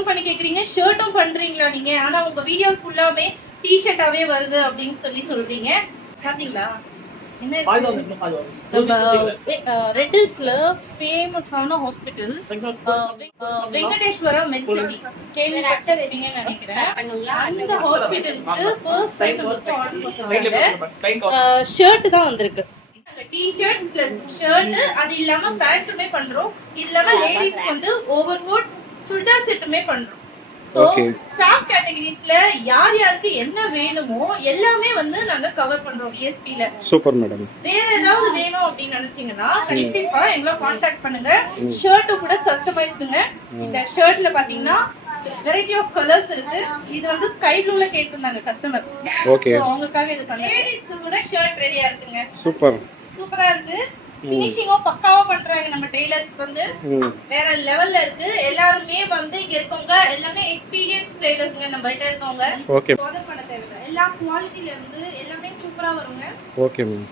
Phone பண்ணி கேக்குறீங்க ஷர்ட்டும் பண்றீங்களா நீங்க, ஆனா உங்க வீடியோஸ் ஃபுல்லாமே டி-ஷர்ட்டாவே வருது அப்படின்னு சொல்றீங்க. பாத்தீங்களா என்ன நம்ம ரெட்டில்ஸ்ல ஃபேமஸான ஹாஸ்பிட்டல் வெங்கடேஸ்வரா மெட்சிட்டி கேள்விப்பட்டிருப்பீங்கன்னு நினைக்கிறேன். அந்த ஹாஸ்பிட்டலுக்கு ஃபர்ஸ்ட் டைம் வந்து ஆர்டர் கொடுத்திருக்காங்க. ஷர்ட் தான் வந்திருக்கு. டி-ஷர்ட் பிளஸ் ஷர்ட், அது இல்லாம பேண்ட்டுமே பண்றோம். இது இல்லாம லேடிஸ்க்கு வந்து ஓவர் கோட் சுடிதார் செட்டுமே பண்றோம். சோ ஸ்டாஃப் கேட்டகரிஸ்ல யார் யாருக்கு என்ன வேணுமோ எல்லாமே வந்து நாங்க கவர் பண்றோம் விஎஸ்பி ல. Super madam. வேற ஏதாவது வேணும் அப்படின்னு நினைச்சீங்கன்னா கண்டிப்பா எங்களை கான்டாக்ட் பண்ணுங்க. ஷர்ட் கூட கஸ்டமைஸ்டுங்க. இந்த ஷர்ட்ல பாத்தீங்கன்னா வெரைட்டி ஆஃப் கலர்ஸ் இருக்கு. இது வந்து ஸ்கை ப்ளூல கேட்டிருந்தாங்க கஸ்டமர். ஓகே, அவங்களுக்காக இது பண்ணேன். லேடிஸ்க்கு கூட ஷர்ட் ரெடியா இருக்குங்க. சூப்பர், சூப்பரா இருக்கு. ஃபினிஷிங்கும் பக்காவா பண்றாங்க நம்ம டெய்லர்ஸ் வந்து வேற லெவல்ல இருக்கு. எல்லாருமே வந்து இங்க இருக்கவங்க எல்லாமே எக்ஸ்பீரியன்ஸ் டெய்லர்ஸ்ங்க நம்ம கிட்ட இருக்கவங்க. ஓகே, பண்ண தேவையில்லை. எல்லா குவாலிட்டில இருந்து எல்லாமே சூப்பரா வருங்க. Okay ma'am.